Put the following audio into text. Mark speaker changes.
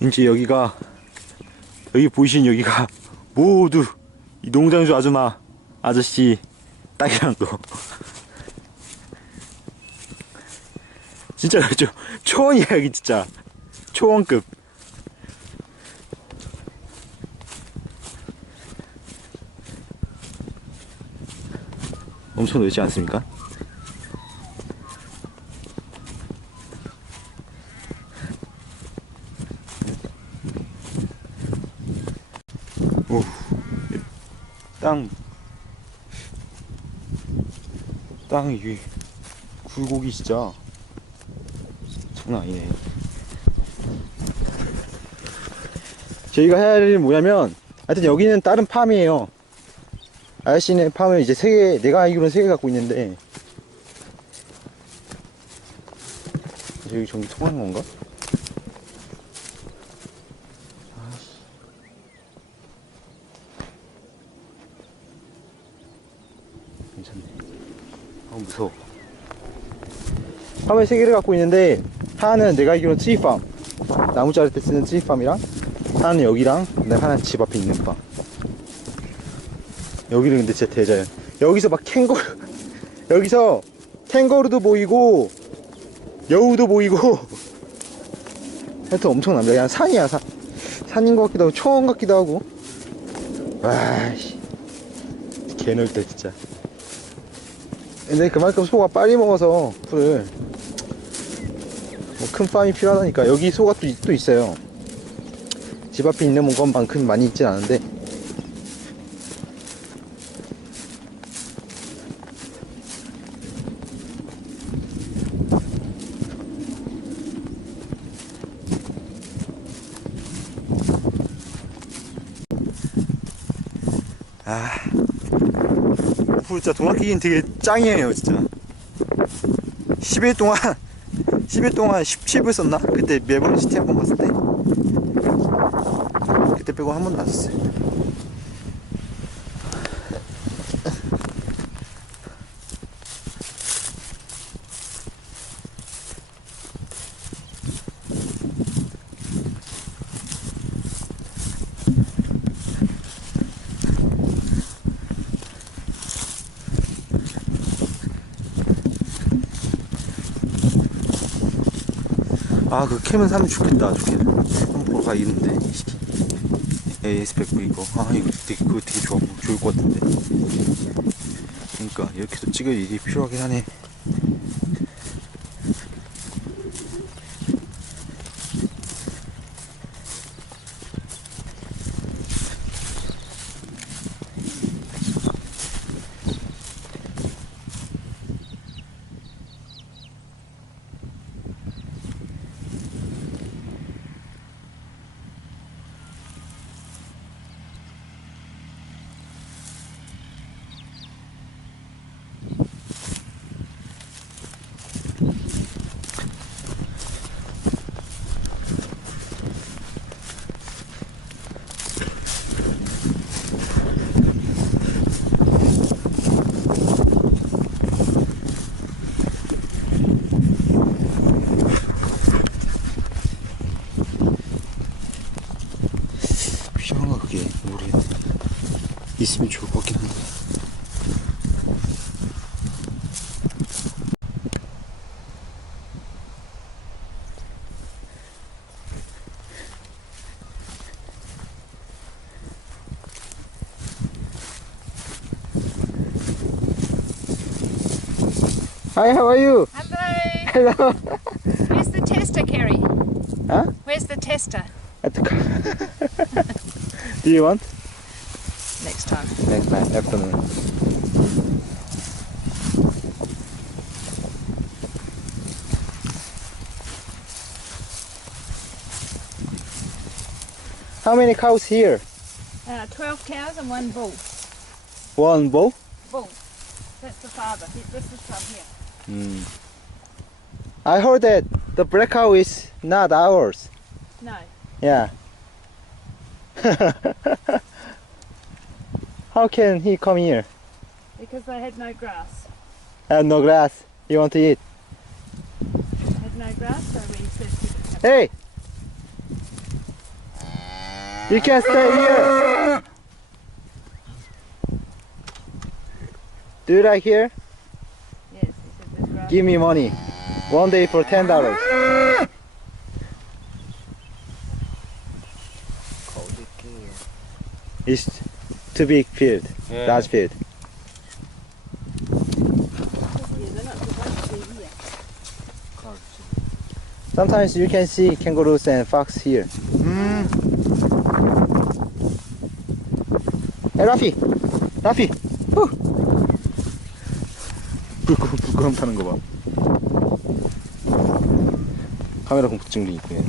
Speaker 1: 이제 여기가 여기 보이신 여기가 모두 이 농장주 아줌마 아저씨 땅이란 거 진짜 저 초원이야 여기 진짜. 초원급. 엄청 넓지 않습니까? 오, 땅, 땅 이게 굴곡이 진짜 장난 아니네. 저희가 해야 할 일은 뭐냐면, 하여튼 여기는 다른 팜이에요. 아저씨네 팜을 이제 세 개, 내가 알기로는 세 개 갖고 있는데, 여기 전기 통하는 건가? 괜찮네. 아 무서워. 팜을 세 개를 갖고 있는데 하나는 내가 알기로는 트리팜 나무 자를 때 쓰는 트리팜이랑 하나는 여기랑 하나는 집 앞에 있는 팜. 여기는 근데 진짜 대자연. 여기서 막 캥거루 여기서 캥거루도 보이고 여우도 보이고 하여튼 엄청납니다. 그냥 산이야 산. 산인 것 같기도 하고 초원 같기도 하고. 와씨 개 넓다 진짜. 근데 그만큼 소가 빨리 먹어서 풀을 뭐 큰 팜이 필요하다니까. 여기 소가 또, 있- 또 있어요. 집 앞에 있는 것만큼 많이 있진 않은데. 아 풀 진짜 동학기긴 되게 짱이에요 진짜. 10일 동안 10일 동안 17불 썼나? 그때 매번 시티 한 번 갔을 때. 그때 빼고 한 번도 안 썼어요 아 그 캠은 사면 좋겠다 좋겠다 한번 보러 가야겠는데 AS100 이거. 아 이거 되게 그거 되게 좋아. 좋을 것 같은데. 그러니까 이렇게 도 찍을 일이 필요하긴 하네 필요한가 그게 모르겠네 있으면 좋을 것 같긴 한데 Hi, how are you?
Speaker 2: Hello.
Speaker 1: Hello.
Speaker 2: Where's the tester, Kerry?
Speaker 1: Huh?
Speaker 2: Where's the tester?
Speaker 1: At the car. Do you want?
Speaker 2: Next time.
Speaker 1: Next time, afternoon. How many cows here?
Speaker 2: Uh, 12 cows and one bull.
Speaker 1: One bull?
Speaker 2: Bull. That's the father. He- This is from here.
Speaker 1: Hmm. I heard that the black cow is not ours.
Speaker 2: No.
Speaker 1: Yeah. How can he come here?
Speaker 2: Because they had no grass.
Speaker 1: Had no grass. You want to eat?
Speaker 2: They had no grass, so we said
Speaker 1: Hey! You can stay here. Do you like here?
Speaker 2: Yes, it's a bit rough.
Speaker 1: Give me money. One day for ten dollars. It's too big field. Large field. Sometimes you can see kangaroos and fox here.
Speaker 3: 음.
Speaker 1: Hey! 후! 부끄럼, 부끄럼 타는 거 봐. 카메라 공포증 이 있네.